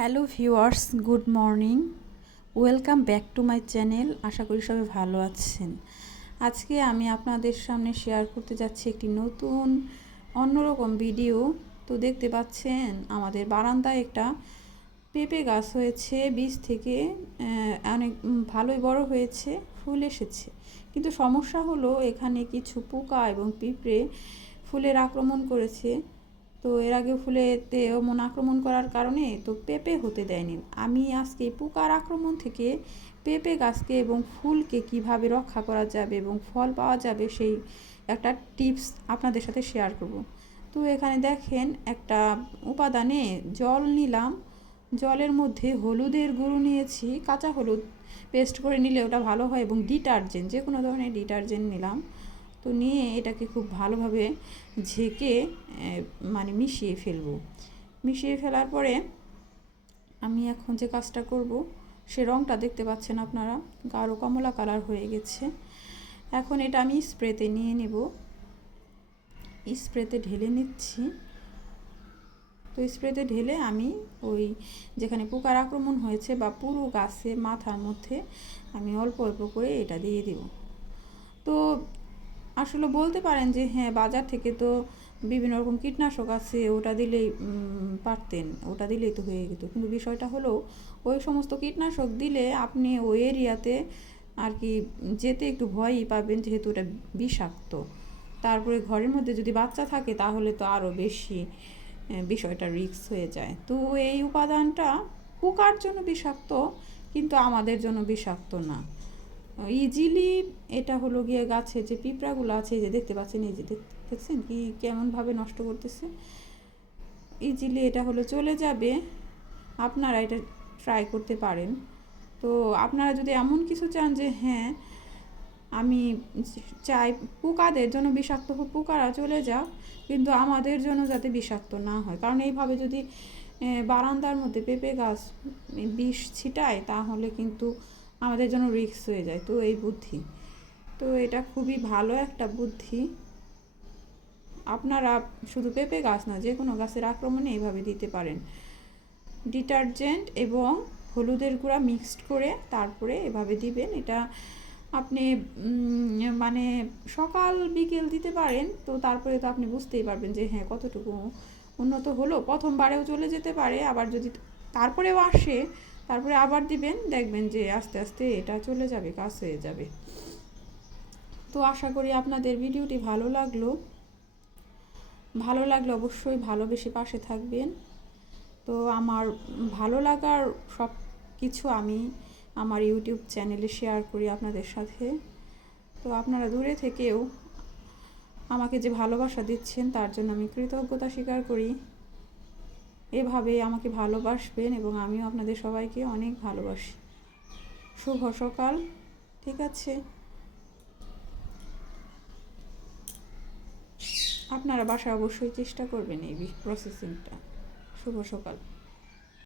Hello viewers, good morning. Welcome back to my channel, আশা করি সবাই ভালো আছেন। আজকে আমি আপনাদের সামনে শেয়ার করতে যাচ্ছি একটি নতুন, অন্যরকম ভিডিও। তো দেখতে পাচ্ছেন, আমাদের বারান্দায় একটা পেঁপে গাছ হয়েছে, বীজ থেকে অনেক ভালোই বড় হয়েছে, ফুল এসেছে। কিন্তু সমস্যা হলো, এখানে কিছু পোকা এবং পিঁপড়ে ফুলের আক্রমণ করেছে। তো এর আগে ফুলেতে এমন আক্রমণ করার কারণে তো পেঁপে হতে দেয়নি। আমি আজকে পোকার আক্রমণ থেকে পেঁপে গাছকে এবং ফুলকে কীভাবে রক্ষা করা যাবে এবং ফল পাওয়া যাবে সেই একটা টিপস আপনাদের সাথে শেয়ার করব। তো এখানে দেখেন একটা উপাদানে জল নিলাম। জলের মধ্যে হলুদের গুঁড়ো নিয়েছি, কাঁচা হলুদ পেস্ট করে নিলে ওটা ভালো হয় এবং ডিটারজেন্ট যে কোনো ধরনের ডিটারজেন্ট নিলাম। তো নিয়ে এটাকে খুব ভালোভাবে ঝেঁকে মানে মিশিয়ে ফেলব। মিশিয়ে ফেলার পরে আমি এখন যে কাজটা করব, সে রঙটা দেখতে পাচ্ছেন আপনারা, গাঢ় কমলা কালার হয়ে গেছে। এখন এটা আমি স্প্রেতে নিয়ে নেব। স্প্রেতে ঢেলে নিচ্ছি। তো স্প্রেতে ঢেলে আমি ওই যেখানে পোকার আক্রমণ হয়েছে বা পুরো গাছে মাথার মধ্যে, আমি অল্প অল্প করে এটা দিয়ে দিব। তো আসলে বলতে পারেন যে হ্যাঁ বাজার থেকে তো বিভিন্ন রকম কীটনাশক আছে, ওটা দিলেই পারতেন, ওটা দিলেই তো হয়ে যেত। কিন্তু বিষয়টা হলো, ওই সমস্ত কীটনাশক দিলে আপনি ওই এরিয়াতে আর কি যেতে একটু ভয়ই পাবেন, যেহেতু ওটা বিষাক্ত। তারপরে ঘরের মধ্যে যদি বাচ্চা থাকে, তাহলে তো আরও বেশি বিষয়টা রিস্ক হয়ে যায়। তো এই উপাদানটা পোকার জন্য বিষাক্ত, কিন্তু আমাদের জন্য বিষাক্ত না। ইজিলি এটা হলো গিয়ে গাছে যে পিঁপড়াগুলো আছে, এই যে দেখতে পাচ্ছেন, এই যে দেখ- দেখছেন কি কেমনভাবে নষ্ট করতেছে? ইজিলি এটা হলো চলে যাবে। আপনারা এটা ট্রাই করতে পারেন। তো আপনারা যদি এমন কিছু চান যে হ্যাঁ আমি চাই পোকাদের জন্য বিষাক্ত পোকারা চলে যাক, কিন্তু আমাদের জন্য যাতে বিষাক্ত না হয়। কারণ এইভাবে যদি বারান্দার মধ্যে পেঁপে গাছ বিষ ছিটায়, তাহলে কিন্তু আমাদের জন্য রিস্ক হয়ে যায়, তো এই বুদ্ধি। তো এটা খুবই ভালো একটা বুদ্ধি। আপনারা শুধু পেঁপে গাছ না, যে কোনো গাছের আক্রমণে এইভাবে দিতে পারেন। ডিটারজেন্ট এবং হলুদের গুঁড়া মিক্সড করে তারপরে এভাবে দিবেন। এটা আপনি মানে সকাল, বিকেল দিতে পারেন, তো তারপরে তো আপনি বুঝতেই পারবেন যে হ্যাঁ কতটুকু উন্নত হলো। প্রথমবারেও চলে যেতে পারে, আবার যদি তারপরেও আসে তারপরে আবার দিবেন, দেখবেন যে আস্তে আস্তে এটা চলে যাবে, কাজ হয়ে যাবে। তো আশা করি আপনাদের ভিডিওটি ভালো লাগল। ভালো লাগলে অবশ্যই ভালোবেসে পাশে থাকবেন। তো আমার ভালো লাগার সব কিছু আমি আমার ইউটিউব চ্যানেলে শেয়ার করি আপনাদের সাথে। তো আপনারা দূরে থেকেও আমাকে যে ভালোবাসা দিচ্ছেন, তার জন্য আমি কৃতজ্ঞতা স্বীকার করি। এভাবে আমাকে ভালোবাসবেন এবং আমিও আপনাদের সবাইকে অনেক ভালোবাসি। শুভ সকাল, ঠিক আছে? আপনারা বাসায় অবশ্যই চেষ্টা করবেন এই প্রসেসিংটা শুভ সকাল।